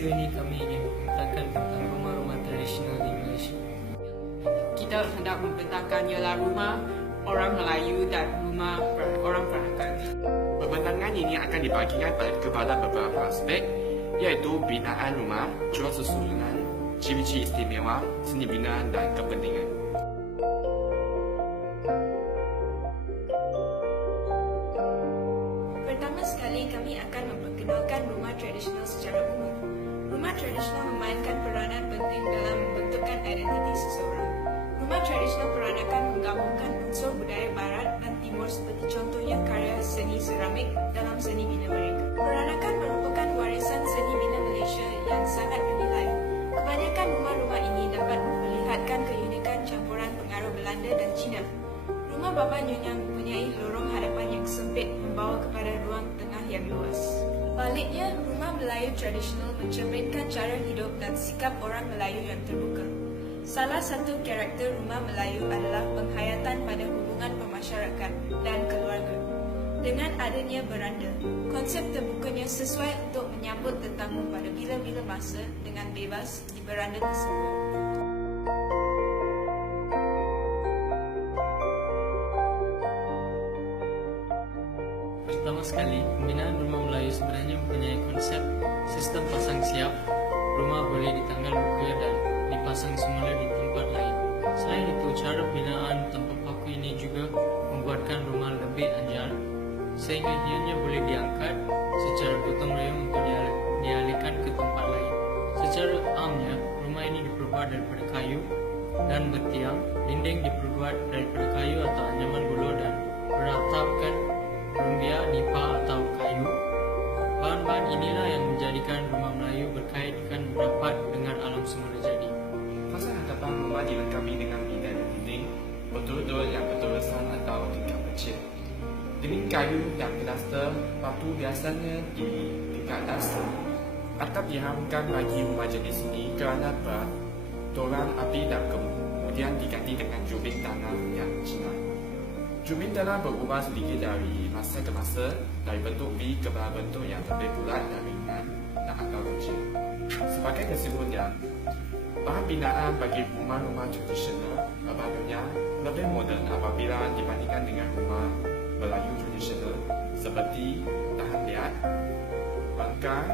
video ini kami ingin membentangkan tentang rumah-rumah tradisional di Malaysia. Kita hendak membentangkan ialah rumah orang Melayu dan rumah orang Peranakan. Pembentangan ini akan dibagikan kepada beberapa aspek, iaitu binaan rumah, jual susunan, ciri-ciri istimewa, seni binaan dan kepentingan. Pertama sekali, kami akan memperkenalkan rumah tradisional secara umum. Rumah tradisional memainkan peranan penting dalam membentukkan identiti seseorang. Rumah tradisional peranakan menggabungkan unsur budaya barat dan timur seperti contohnya karya seni seramik dalam seni bina mereka. Peranakan merupakan warisan seni bina Malaysia yang sangat bernilai. Kebanyakan rumah-rumah ini dapat memperlihatkan keunikan campuran pengaruh Belanda dan Cina. Rumah Baba Nyonya mempunyai lorong hadapan yang sempit membawa kepada ruang tengah yang luas. Baliknya, rumah Melayu tradisional mencerminkan cara hidup dan sikap orang Melayu yang terbuka. Salah satu karakter rumah Melayu adalah penghayatan pada hubungan pemasyarakat dan keluarga. Dengan adanya beranda, konsep terbukanya sesuai untuk menyambut tetamu pada bila-bila masa dengan bebas di beranda tersebut. Pertama sekali, pembinaan rumah Melayu sebenarnya mempunyai konsep sistem pasang siap. Rumah boleh ditanggal buka dan dipasang semula di tempat lain. Selain itu, cara pembinaan tanpa paku ini juga membuatkan rumah lebih anjal, sehingga ianya boleh diangkat secara gotong royong untuk dialihkan ke tempat lain. Secara amnya, rumah ini diperbuat daripada kayu dan bertiang. Dinding diperbuat daripada kayu atau anyaman buloh dan beratapkan rumbia, nipa atau kayu. Bahan-bahan inilah yang menjadikan rumah Melayu berkaitkan rapat dengan alam semula jadi. Fasad hadapan rumah dilengkapi dengan bidang dinding, betul-betul yang berterusan atau tingkat kecil. Dinding kayu dan plaster batu biasanya di tingkat atas. Atap diharapkan bagi rumah jenis ini kerana berat, torang api dan kemudian diganti dengan jubin tanah yang jinak. Jubin telah berubah sedikit dari masa ke masa, dari bentuk V kepada bentuk yang lebih bulat dan ringan dan agak kecil. Sebagai kesimpulan, bahan binaan bagi rumah-rumah tradisional apabila lebih moden apabila dibandingkan dengan rumah Melayu tradisional seperti tahan liat, bangkai,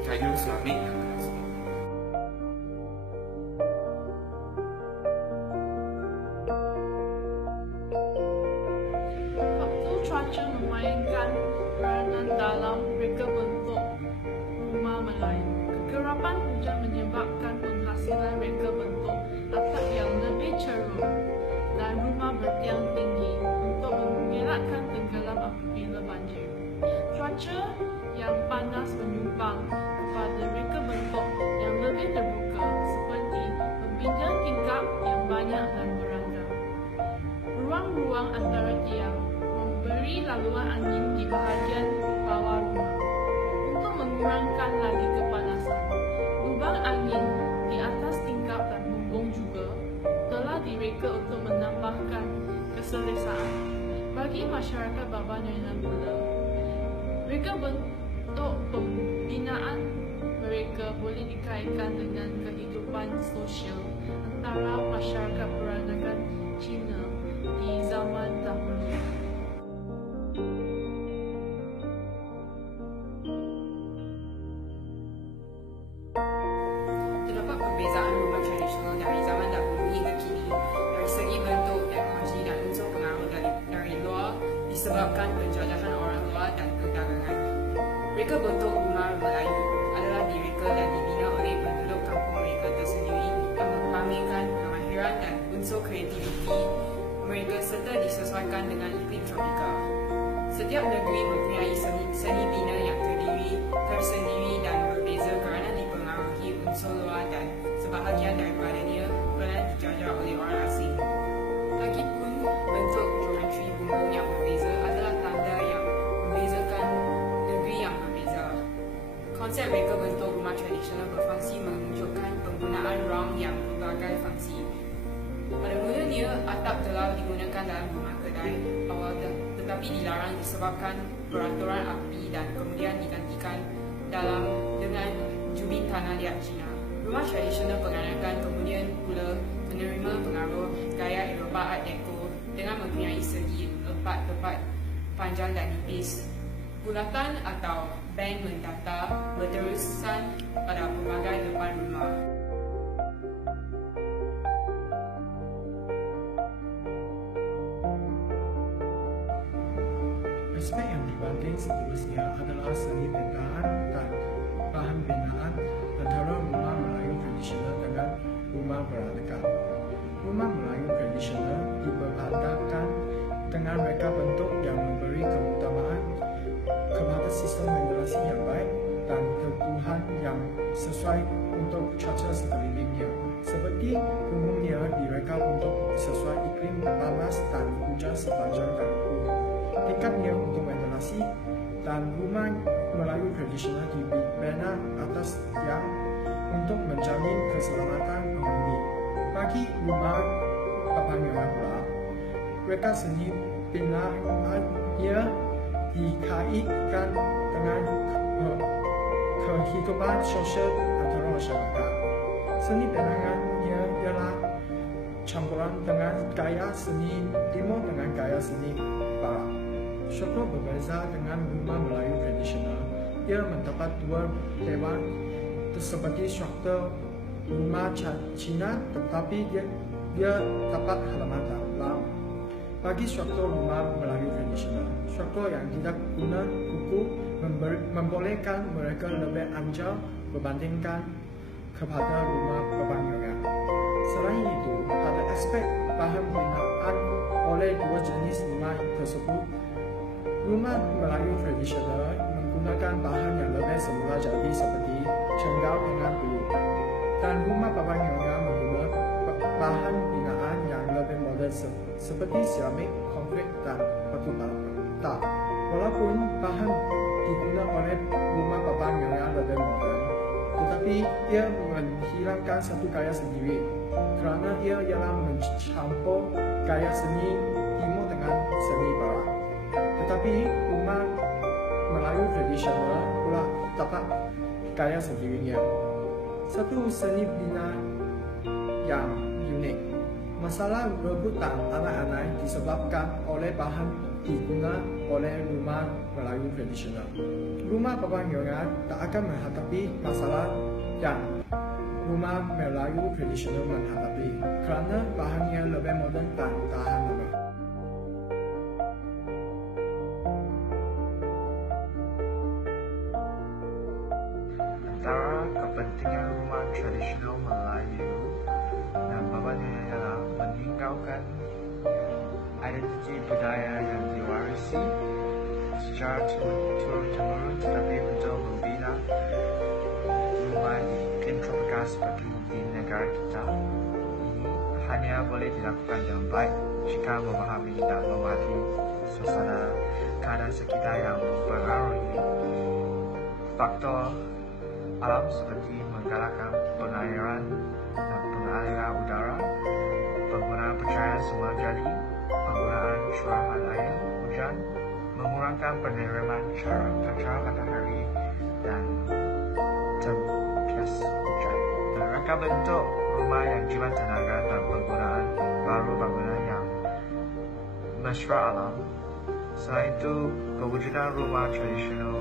kayu seramik dan keras. Cuaca memainkan peranan dalam reka bentuk rumah Melayu. Kegerapan hujan menyebabkan penghasilan reka bentuk atap yang lebih cerut dan rumah bertiang tinggi untuk mengelakkan tenggelam apabila banjir. Cuaca yang panas menyumbang kepada reka bentuk yang lebih terbuka seperti membina tingkap yang banyak dan berangka. Ruang-ruang antara tiang beri laluan angin di bahagian bawah rumah. Untuk mengurangkan lagi kepanasan, lubang angin di atas tingkap dan bumbung juga telah direka untuk menambahkan keselesaan bagi masyarakat Baba Nyonya pula. Reka bentuk pembinaan mereka boleh dikaitkan dengan kehidupan sosial antara masyarakat peranakan Cina di zaman dahulu. Terdapat perbezaan rumah tradisional dari zaman dahulu hingga kini dari segi bentuk, teknologi dan unsur pengaruh dari luar disebabkan penjajahan orang luar dan perdagangan. Reka bentuk rumah Melayu adalah direka dan dibina oleh penduduk kampung mereka tersendiri yang memamerkan kemahiran dan unsur kreativiti mereka serta disesuaikan dengan iklim tropika. Setiap negeri mempunyai seni bina yang tersendiri dan berbeza kerana dipengaruhi unsur luar dan sebahagian daripadanya pernah dijajah oleh orang asing. Lagipun, bentuk geometri bumbung yang berbeza adalah tanda yang membezakan negeri yang berbeza. Konsep reka bentuk rumah tradisional berfungsi menunjukkan penggunaan ruang yang berbagai fungsi. Pada mulanya, atap telah digunakan dalam rumah kedai awal tetapi dilarang disebabkan peraturan api dan kemudian digantikan dengan jubin tanah liat Cina. Rumah tradisional peranakan kemudian pula menerima pengaruh gaya Eropah Art Deco dengan mempunyai segi tepat panjang dan nipis. Bulatan atau band mendata berterusan pada pelbagai depan rumah. Aspek yang dibanding seterusnya adalah seni petaan dan bahan binaan antara rumah Melayu tradisional dengan rumah peranakan. Rumah Melayu tradisional diperpadatkan dengan reka bentuk yang memberi keutamaan kepada sistem ventilasi yang baik dan teguhan yang sesuai untuk cuaca sekelilingnya. Seperti umumnya direka untuk sesuai iklim panas dan hujan sepanjang tahun. Tingkatnya untuk ventilasi dan rumah Melayu tradisional dibina atas yang untuk menjamin keselamatan penghuni. Bagi rumah Papanyoya pula, reka seni binaannya dikaitkan dengan kehidupan sosial antara masyarakat. Seni binangannya ialah campuran dengan gaya seni timur dengan gaya seni barat. Struktur berbeza dengan rumah Melayu tradisional. Ia mendapat dua dewan seperti struktur rumah Cina, tetapi dia dapat halaman dalam. Bagi struktur rumah Melayu tradisional, struktur yang tidak guna kuku membolehkan mereka lebih anjal berbandingkan kepada rumah Papanyoya. Selain itu, pada aspek bahan binaan oleh dua jenis rumah tersebut, rumah Melayu tradisional menggunakan bahan yang lebih semula jadi seperti cenggau dengan bulu, dan rumah Papanyoya menggunakan bahan binaan yang lebih modern seperti seramik, konkrit, dan batu bata. Walaupun bahan digunakan oleh rumah Papanyoya lebih modern, tetapi ia menghilangkan satu gaya sendiri kerana ia ialah mencampur gaya seni timur dengan seni barat. Tetapi rumah Melayu tradisional pula dapat gaya sendirinya. Satu seni bina yang unik. Masalah rebutan anak-anak disebabkan oleh bahan digunakan oleh rumah Melayu tradisional. Rumah Papanyoya tak akan menghadapi masalah yang rumah Melayu tradisional menghadapi kerana bahannya lebih moden dan tahan lama. Antara kepentingan rumah tradisional Melayu dan Papanyoya ialah meninggalkan identiti budaya yang diwarisi secara turun-temurun, tetapi untuk membina rumah di iklim tropika seperti di negara kita ini hanya boleh dilakukan dengan baik jika memahami dan memahami suasana keadaan sekitar yang mempengaruhi faktor alam seperti menggalakkan pengairan dan pengaliran udara, penggunaan pencahayaan sumber jadi, penggunaan curahan air hujan, mengurangkan penerimaan cahaya matahari dan tempias hujan. Reka bentuk rumah yang jimat tenaga dan penggunaan baru bangunan yang mesra alam. Selain itu, kewujudan rumah tradisional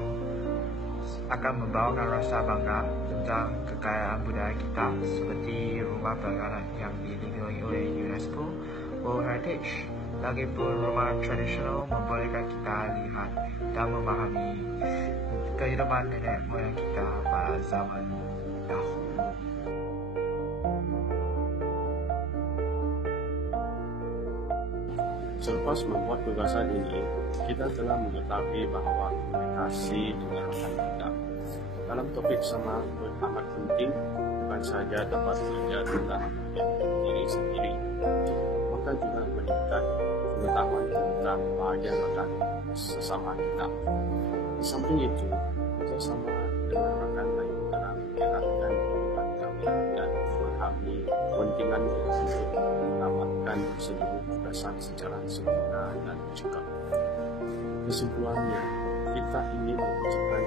akan membawakan rasa bangga tentang kekayaan budaya kita seperti rumah bangunan yang dilindungi oleh UNESCO World Heritage. Lagipun rumah tradisional membolehkan kita lihat dan memahami kehidupan nenek moyang kita pada zaman dahulu. Selepas membuat gagasan ini, kita telah mengetahui bahwa komunikasi dengan rekan kita dalam topik sama amat penting, bukan saja dapat belajar tentang diri sendiri, maka juga meningkat pengetahuan tentang bahagian rekan sesama kita. Di samping itu, kerjasama dengan rekan lain dalam menjalankan hubungan kami dan memahami kepentingannya untuk menamatkan seluruh tugasan secara sempurna dan cekap. Kesimpulannya, kita ingin mengucapkan